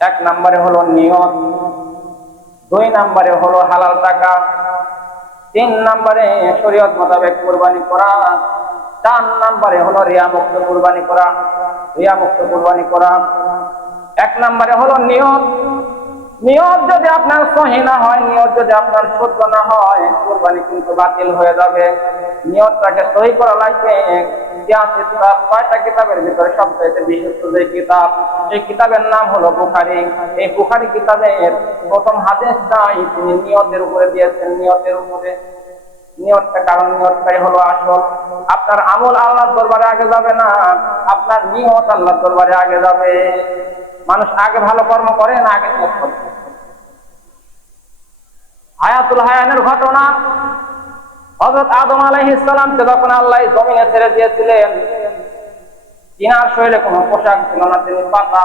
এক নম্বরে হলো নিয়ত, দুই নম্বরে হলো হালাল টাকা, তিন নম্বরে শরীয়ত মোতাবেক কোরবানি করা, চার নম্বরে হলো রিয়া মুক্ত কোরবানি করা রিয়া মুক্ত কোরবানি করা। এক নম্বরে হলো নিয়ত নিয়ত যদি আপনার সহি না হয়, নিয়ত যদি আপনার শুদ্ধ না হয়, কোরবানি কিন্তু বাতিল হয়ে যাবে। নিয়তটাকে সহি করা লাগবে। ছয়টা কিতাবের ভিতরে সবচেয়ে যে কিতাব কিতাবের নাম হলো বুখারি। এই বুখারি প্রথম তিনি নিয়তের উপরে দিয়েছেন, নিয়তের উপরে। নিয়তটা কারণ, নিয়তটাই হলো আসল। আপনার আমল আল্লাহর দরবারে আগে যাবে না, আপনার নিয়ত আল্লাহর দরবারে আগে যাবে। মানুষ আগে ভালো কর্ম করে না আগে নিয়ত করে? হায়াতুল হায়ানের ঘটনা হজরত আদম আলাইহিস সালামকে যখন আল্লাহ জমিনে ছেড়ে দিয়েছিলেন, তিনার শরীরে কোনো পোশাক ছিল না, তিনি পাতা,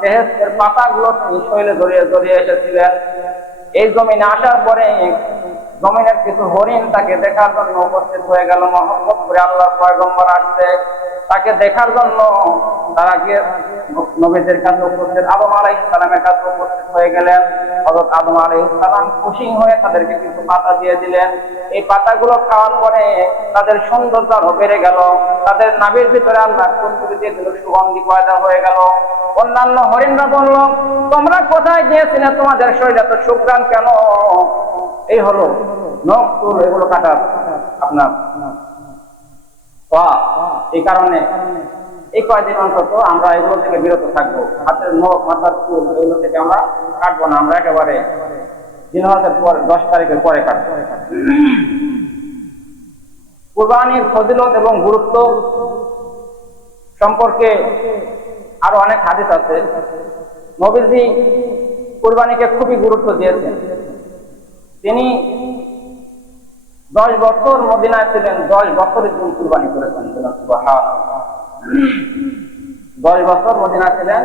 বেহেস্তের পাতাগুলো তিনি শরীরে জড়িয়ে জড়িয়ে এসেছিলেন। এই জমিনে আসার পরে জমিনের কিছু হরিণ তাকে দেখার জন্য উপস্থিত হয়ে গেল। মোহাম্মদ করে আল্লাহ পয়গম্বর আসছে। তাকে দেখার জন্য তারা গিয়ে নবীদের কাছে উপস্থিত, আদম আলাই ইসলামের কাছে উপস্থিত হয়ে গেলেন। হজরত আদম আলাই ইসলাম খুশি হয়ে তাদেরকে কিছু পাতা দিয়ে দিলেন। এই পাতাগুলো খাওয়ার পরে তাদের সৌন্দর্য বেড়ে গেল। তাদের নাবির ভিতরে আল্লাহ কস্তুরি দিয়ে দিল, সুগন্ধি পয়দা হয়ে গেল। অন্যান্য হরিণরা বলল, তোমরা কোথায় গিয়েছিলে? তোমাদের শরীরে এত সুগ্রাম কেন? এই হলো নখ এগুলো কাটার আপনার এই কারণে এই কয়দিন অন্তত আমরা এগুলো থেকে বিরত থাকব। হাতের নখ, মাথার চুল, এগুলো থেকে আমরা কাটবো না, আমরা একেবারে দিন হাতের পর, দশ তারিখের পরে কাটবো। কুরবানির ফজিলত এবং গুরুত্ব সম্পর্কে আরও অনেক হাদিস আছে। নবীজি কুরবানিকে খুবই গুরুত্ব দিয়েছেন। তিনি দশ বছর মদিনায় ছিলেন, দশ বছরের জন্য কুরবানি করেছেন দশ বছর মদিনা ছিলেন,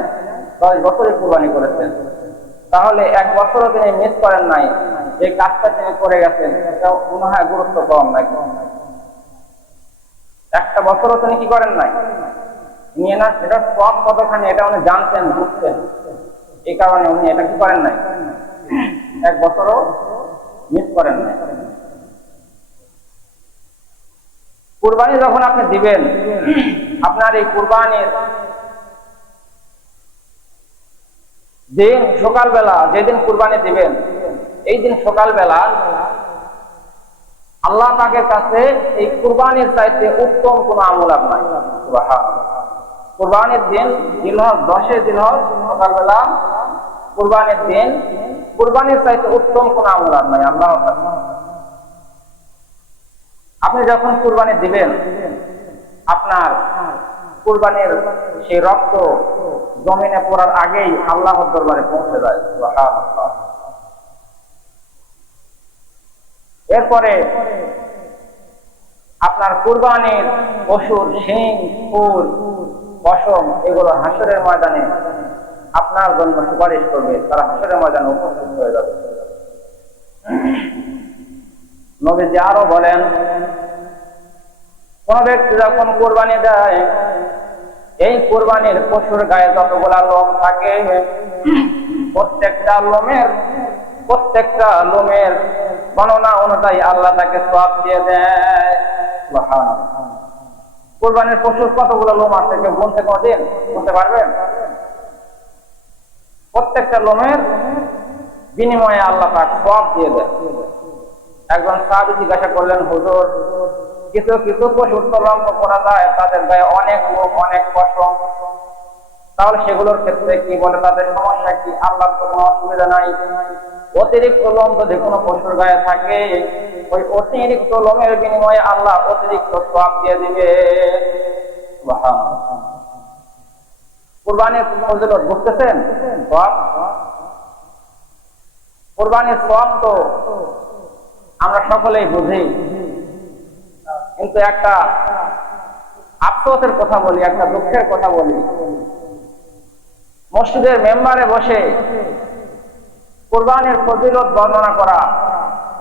দশ বছরে কুরবানি করেছেন। তাহলে এক বছরও তিনি মিস করেন নাই, যে কাজটা তিনি করে গেছেন এটা মনে হয় গুরুত্ব কম নাই একটা বছরও তিনি কি করেন নাই? নিয়ে না, সেটা সব কতখানি এটা উনি জানতেন, বুঝতেন। এই কারণে উনি এটা কি করেন নাই? এক বছরও মিস করেন নাই কুরবানি যখন আপনি দিবেন, আপনার এই কুরবানির দিন সকালবেলা, যেদিন কুরবানি দিবেন, এই দিন সকালবেলা আল্লাহ পাকের কাছে এই কুরবানির চাইতে উত্তম কোন আমল আপনার কুরবানির দিন দিলহজ দশে দিলহজ সকালবেলা কুরবানির দিন কুরবানির চাইতে উত্তম কোন আমল আপনার আল্লাহ আপনি যখন কুরবানি দিবেন, আপনার কুরবানির সেই রক্ত জমিনে পড়ার আগেই আল্লাহর দরবারে পৌঁছে যায় এরপরে আপনার কুরবানির পশুর শিং, ফুল, পশম, এগুলো হাসরের ময়দানে আপনার জন্য সুপারিশ করবে, তারা হাসরের ময়দানে উপস্থিত হয়ে যাবে। নবীজি আরও বলেন, কোন ব্যক্তি যখন কোরবানি দেয়, এই কোরবানির পশুর গায়ে যতগুলা লোম থাকে, প্রত্যেকটা লোমের প্রত্যেকটা লোমের গণনা অনুযায়ী আল্লাহ তাকে সব দিয়ে দেয়। কোরবানির পশুর কতগুলো লোম আছে, কেউ গুনতে কোনদিন গুনতে পারবেন? প্রত্যেকটা লোমের বিনিময়ে আল্লাহ পাক সব দিয়ে দেয় একজন সাহাবি জিজ্ঞাসা করলেন, হুজুর, কিছু কিছু পশুর তো লম্ব করা যায়, তাদের গায়ে অনেক লোক অনেক পশম তাহলে সেগুলোর ক্ষেত্রে কি বলে তাদের সমস্যা কি? আল্লাহর তো কোনো অসুবিধা নাই। অতিরিক্ত লোম যদি কোনো পশুর গায়ে থাকে, ওই অতিরিক্ত লোমের বিনিময়ে আল্লাহ অতিরিক্ত সব দিয়ে দিবে। কুরবানির ফজিলত বুঝতেছেন কোরবানির সব তো আমরা সকলেই বুঝি। কিন্তু একটা আফসোসের কথা বলি, একটা দুঃখের কথা বলি। মসজিদের মেম্বারে বসে কোরবানির ফজিলত বর্ণনা করা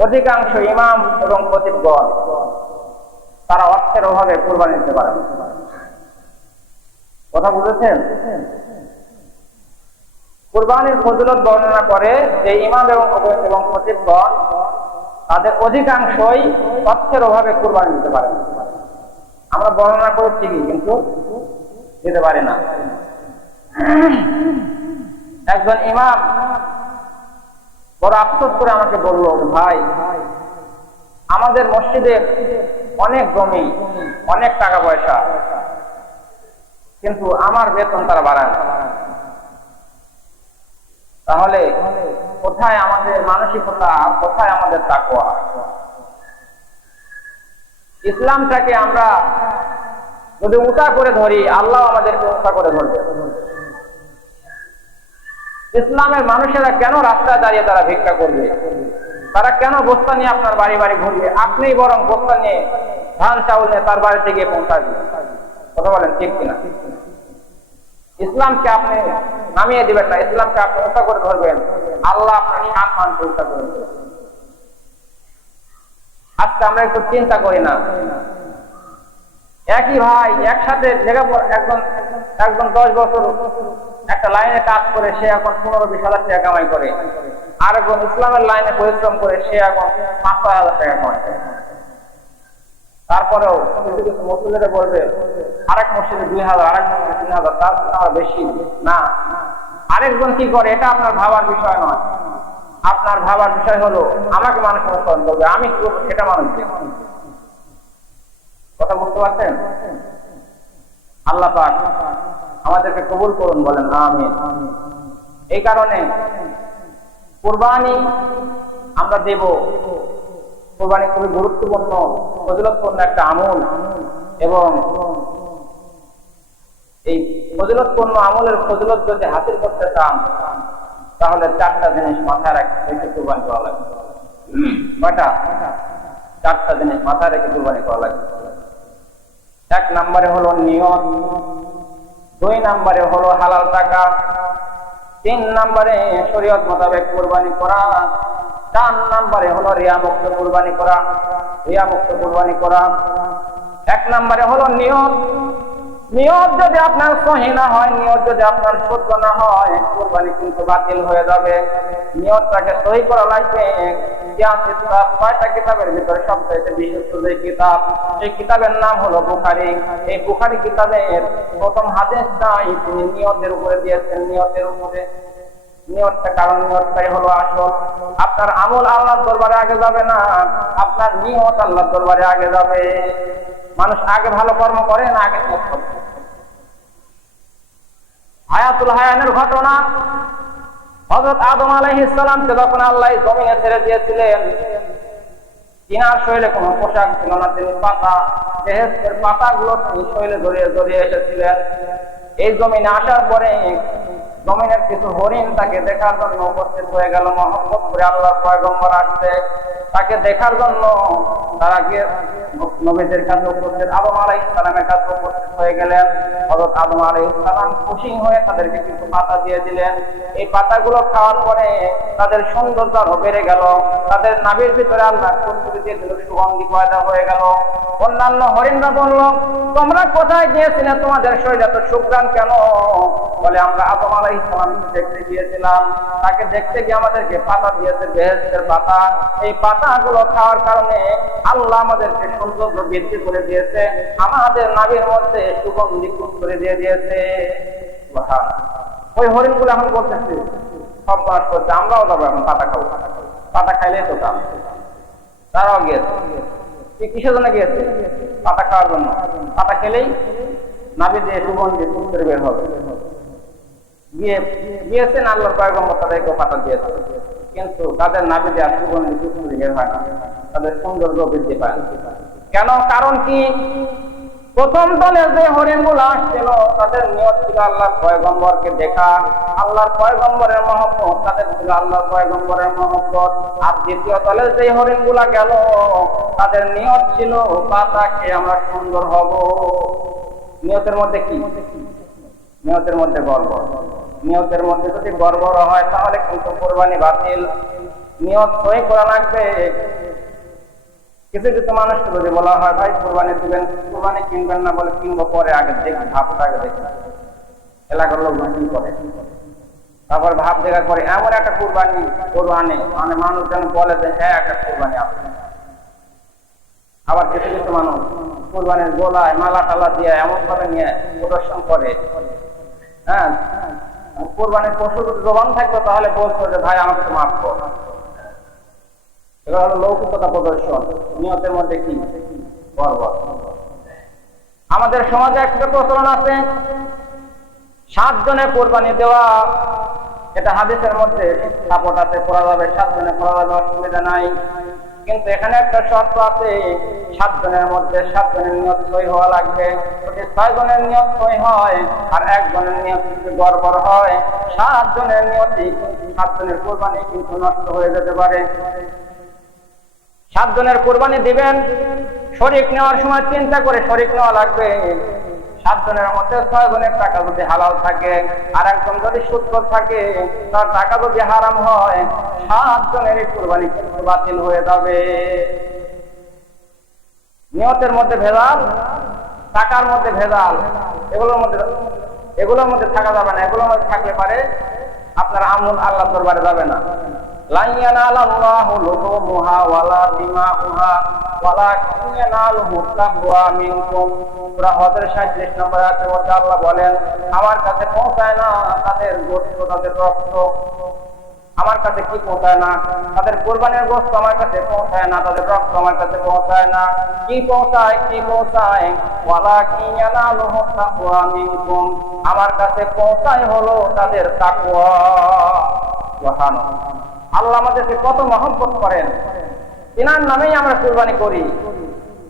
অধিকাংশ ইমাম এবং খতিবগণ, তারা অর্থের অভাবে কোরবানি দিতে পারে। কথা বুঝেছেন কুরবানির ফজিলত বর্ণনা করে যে ইমাম এবং এবং খতিবগণ তাদের অধিকাংশই তথ্যের অভাবে কুরবানি দিতে পারে আমরা বর্ণনা করে ঠিকই কিন্তু দিতে পারি না। একজন ইমাম বড় আফসোস করে আমাকে বলল, ভাই, আমাদের মসজিদের অনেক জমি, অনেক টাকা পয়সা। কিন্তু আমার বেতন তারা বাড়ায় না। তাহলে কোথায় আমাদের মানসিকতা কোথায় আমাদের তাকওয়া? ইসলামটাকে আমরা যদি উঁচা করে ধরি, আল্লাহ আমাদেরকে উঁচা করে ধরবে। ইসলামের মানুষেরা কেন রাস্তায় দাঁড়িয়ে তারা ভিক্ষা করবে? তারা কেন বস্তা নিয়ে আপনার বাড়ি বাড়ি ঘুরবে? আপনি বরং বস্তা নিয়ে ধান চাউল নিয়ে তার বাড়িতে গিয়ে পৌঁছাবে কথা বলেন, ঠিক কিনা? ইসলামকে আপনি নামিয়ে দিবেন না, ইসলামকে আপনি উঁচা করে ধরবেন। আল্লাহ আপনার সম্মান উঁচা করে আজকে আমরা একটু চিন্তা করি না। একই ভাই একসাথে একজন একজন দশ বছর একটা লাইনে কাজ করে, সে এখন পনেরো বিশ হাজার টাকা কামাই করে। আর একজন ইসলামের লাইনে পরিশ্রম করে, সে এখন পাঁচ ছয় হাজার টাকা কামাই করে তারপরেও কিছু কিছু মসজিদে বলবে আরেক মসজিদে দুই হাজার, আরেক মসজিদে তিন হাজার, তার আমার বেশি। না। আরেকজন কি করে? এটা আপনার ভাবার বিষয় নয়। আপনার ভাবার বিষয় হলো, আমাকে মানুষ অনুসরণ করবে আমি কি করব? সেটা মানুষ কথা বুঝতে পারছেন? আল্লাহ পাক আমাদেরকে কবুল করুন, বলেন আমিন। এই কারণে কোরবানি আমরা দেব। কোরবানি খুবই গুরুত্বপূর্ণ, ফজিলতপূর্ণ একটা আমল এবং এই ফজিলতপূর্ণ আমলের ফজলত যদি হাসিল করতে চান তাহলে চারটা জিনিস মাথায় রেখে কোরবানি করা লাগবে। কয়টা? চারটা জিনিস মাথায় রেখে কোরবানি করা লাগবে। এক নম্বরে হলো নিয়ত, দুই নম্বরে হলো হালাল টাকা, তিন নম্বরে শরীয়ত মোতাবেক কোরবানি করা, চার নম্বরে হলো রিয়া মুক্ত কোরবানি করা রিয়া মুক্ত কোরবানি করা। এক নম্বরে হলো নিয়ত নিয়ত যদি আপনার সহি না হয়, নিয়ত যদি আপনার শুদ্ধ না হয়, কোরবানি কিন্তু বাতিল হয়ে যাবে। নিয়তটাকে সহি করা লাগবে। ছয়টা কিতাবের ভিতরে সবচাইতে বিশ্বস্ত যে কিতাব, সেই কিতাবের নাম হলো বুখারি। এই বুখারি কিতাবের প্রথম হাদিসটাই তিনি নিয়তের উপরে দিয়েছেন, নিয়তের উপরে। নিয়তটা কারণ, নিয়তটাই হলো আসল। আপনার আমল আল্লাহর দরবারে আগে যাবে না, আপনার নিয়ত আল্লাহর দরবারে আগে যাবে। মানুষ আগে ভালো কর্ম করে, না আগে হায়াতুল হায়ানের ঘটনা, হযরত আদম আলাইহিস সালামকে যখন আল্লাহ জমিনে ছেড়ে দিয়েছিলেন তিনার শরীরে কোনো পোশাক ছিল না, তিনি পাতা, বেহেস্তের পাতাগুলো তিনি শরীরে জড়িয়ে জড়িয়ে এসেছিলেন। এই জমিনে আসার পরে জমিনের কিছু হরিণ তাকে দেখার জন্য উপস্থিত হয়ে গেল। মোহাম্মদ করে আল্লাহ পয়গম্বর আসছে। তাকে দেখার জন্য তারা গিয়ে নবীদের কাছে উপস্থিত, আদম আলাই ইসলামের কাছে উপস্থিত হয়ে গেলেন। হজরত আদম আলাই ইসলাম খুশি হয়ে তাদেরকে কিছু পাতা দিয়ে দিলেন। এই পাতাগুলো খাওয়ার পরে তাদের সৌন্দর্য বেড়ে গেল। তাদের নাভির ভিতরে আল্লাহ কস্তুরি দিয়ে দিল, সুগন্ধি পয়দা হয়ে গেল। অন্যান্য হরিণরা বলল, তোমরা কোথায় গিয়েছিলে? তোমাদের শরীরে এত সুগ্রাম কেন? বলে, আমরা আদম আলাই দেখতে গিয়েছিলাম। তাকে দেখতে গিয়ে আমাদেরকে পাতা দিয়েছে বেহেস্তের পাতা। এই পাতাগুলো খাওয়ার কারণে আল্লাহ আমাদেরকে সৌন্দর্য বৃদ্ধি করে দিয়েছে। আমাদের নাভির মধ্যে সুগন্ধি খুব করে দিয়ে দিয়েছে। ওই হরিণগুলো এখন বলতেছে, সব বাস করছে, আমরাও যাব এখন, পাতা খাব, পাতা খাইলেই তো দাম। তারাও গিয়েছে। কিসের জন্য গিয়েছে? পাতা খাওয়ার জন্য। পাতা খেলেই নাভি দিয়ে সুগন্ধি খুব করে বের হবে। পয়গম্বর, তাদেরকে পাতা দিয়েছে কিন্তু তাদের হয় না। তাদের সৌন্দর্য বৃদ্ধি পায়। কেন? কারণ কি? প্রথম দলে যে হরিণগুলো আসছিল, তাদের নিয়ত ছিল আল্লাহর পয়গম্বরকে দেখা। আল্লাহর পয়গম্বরের মহব্বত, তাদের ছিল আল্লাহর পয়গম্বরের মহব্বত। আর দ্বিতীয় দলে যে হরিণগুলা গেল তাদের নিয়ত ছিল পাতাকে আমরা সুন্দর হব। নিয়তের মধ্যে কি? নিয়তের মধ্যে গর্ব নিয়তের মধ্যে যদি গর্ব হয়, তাহলে কিন্তু কোরবানি বাতিল। নিয়ত সই করা লাগবে। কিছু কিছু মানুষকে যদি বলা হয়, ভাই, কোরবানি দিবেন, কোরবানি কিনবেন না বলে কিনবো পরে আগে দেখি ভাবটা আগে দেখি। এলাকার লোকজন কি করে। তারপর ভাব দেখার পরে এমন একটা কোরবানি কোরবানি মানে মানুষ যেন বলে যে হ্যাঁ একটা কোরবানি আছে। আবার কিছু কিছু মানুষ কোরবানির গোলায় মালা টালা দিয়ে এমন ভাবে নিয়ে প্রদর্শন করে। হ্যাঁ? কোরবানির পশু যদি জবান থাকতো, তাহলে বলতো যে, ভাই, আমাকে মাফ কর। হলো লৌকিকতা প্রদর্শন। নিয়তের মধ্যে কি? গর্ব আমাদের সমাজে একটা প্রচলন আছে সাত জনে কোরবানি দেওয়া। এটা হাদিসের মধ্যে সাপোর্ট আছে, পড়া যাবে। সাত জনে পড়া যাবে অসুবিধা নাই। কিন্তু এখানে একটা শর্ত আছে সাত জনের মধ্যে সাত জনের নিয়ত সই হওয়া লাগবে। যদি ছয় জনের নিয়ত সই হয় আর একজনের নিয়ত যদি গড়বড় হয় সাত জনের নিয়তি সাত জনের কোরবানি কিন্তু নষ্ট হয়ে যেতে পারে। সাত জনের কোরবানি দিবেন, শরিক নেওয়ার সময় চিন্তা করে শরিক নেওয়া লাগবে। সাত জনের মধ্যে ছয় জনের টাকা যদি হালাল থাকে আর একজন যদি সূত্র থাকে, তার টাকা যদি হারাম হয়, সাত জনের কোরবানি কিন্তু বাতিল হয়ে যাবে। নিয়তের মধ্যে ভেজাল, টাকার মধ্যে ভেজাল, এগুলোর মধ্যে এগুলোর মধ্যে থাকা যাবে না। এগুলোর মধ্যে থাকলে পারে আপনার আমল আল্লাহ দরবারে যাবে না। লান ইয়ানালাল্লাহু লুহুমুহা ওয়ালা দিমাউহা ওয়ালাকিন ইয়ানালুহু তাকওয়া মিনকুম সূরা হজের 37 নম্বর আয়াতের মধ্যে আল্লাহ বলেন, আমার কাছে পৌঁছায় না তাদের গোশত তাদের রক্ত। আমার কাছে কি পৌঁছায় না? তাদের কোরবানির গোস্ত আমার কাছে পৌঁছায় না, তাদের রক্ত আমার কাছে পৌঁছায় না। কি পৌঁছায় কি পৌঁছায়? ওয়ালা কি ইয়ানালুহু তাকওয়া মিনকুম। আমার কাছে পৌঁছায় হলো তাদের তাকওয়া। সুবহানাল্লাহ। আল্লাহ আমাদেরকে কত মহব্বত করেন। তিনার নামেই আমরা কুরবানি করি।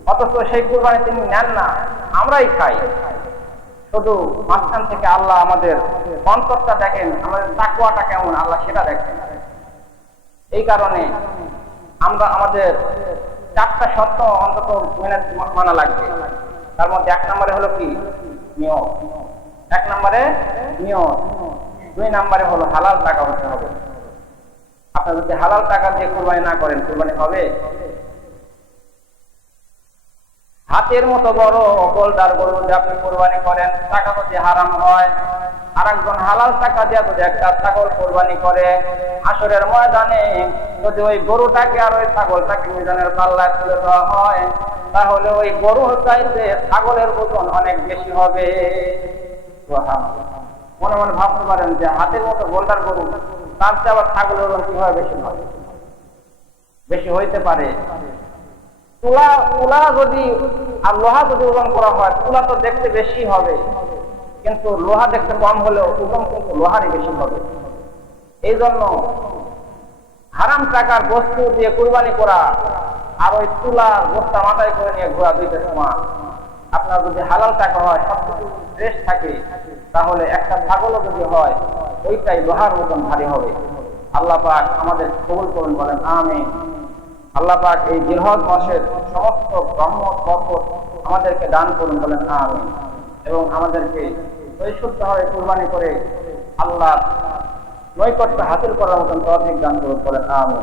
অথচ সেই কুরবানি তিনি নেন না, আমরাই খাই। শুধু মাঝখান থেকে আল্লাহ আমাদের অন্তরটা দেখেন, আমাদের তাকুয়াটা কেমন, আল্লাহ সেটা দেখেন। এই কারণে আমরা আমাদের চারটা শর্ত অন্তত মেনে মানা লাগবে। তার মধ্যে এক নম্বরে হলো কি? নিয়ম। এক নম্বরে নিয়ম। দুই নম্বরে হলো হালাল টাকা হতে হবে। আপনার যদি হালাল টাকা দিয়ে কোরবানি না করেন, কোরবানি হবে? হাতের মতো বড় গোলদার গরু যদি আপনি কোরবানি করেন, টাকা যদি হারাম হয় আর একজন হালাল টাকা দিয়ে যদি একটা ছাগল কোরবানি করে আসরের ময়দানে যদি ওই গরুটাকে আর ওই ছাগলটাকে মিজানের পাল্লায় তুলে দেওয়া হয়, তাহলে ওই গরু চাইতে ছাগলের ওজন অনেক বেশি হবে। মনে মনে ভাবতে পারেন যে হাতের মতো গোলদার গরু, তার চেয়ে আবার ছাগলের ওজন কীভাবে বেশি হয়? বেশি হইতে পারে। তুলা তুলা যদি আর লোহা যদি ওজন করা হয়, তুলা তো দেখতে বেশি হবে। কিন্তু লোহা দেখতে কম হলেও ওজন কিন্তু লোহারই বেশি হবে। এই জন্য হারাম টাকার বস্তু দিয়ে কুরবানি করা আর ওই তুলা বস্তা মাথায় করে নিয়ে ঘোরা দুইটা সমান আপনার যদি হালাল টাকা হয়, সবকিছু ফ্রেশ থাকে, তাহলে একটা ছাগলও যদি হয়, ওইটাই লোহার মতন ভারী হবে। আল্লাহ পাক আমাদের কবুল করুন, বলেন আমি আল্লাহ পাক এই জিলহজ মাসের সমস্ত রহমত বরকত আমাদেরকে দান করুন, বলেন আমি এবং আমাদেরকে পরিশুদ্ধভাবে কুরবানি করে আল্লাহ নৈকট্য হাসিল করার মতন তৌফিক দান করুন, বলেন আমি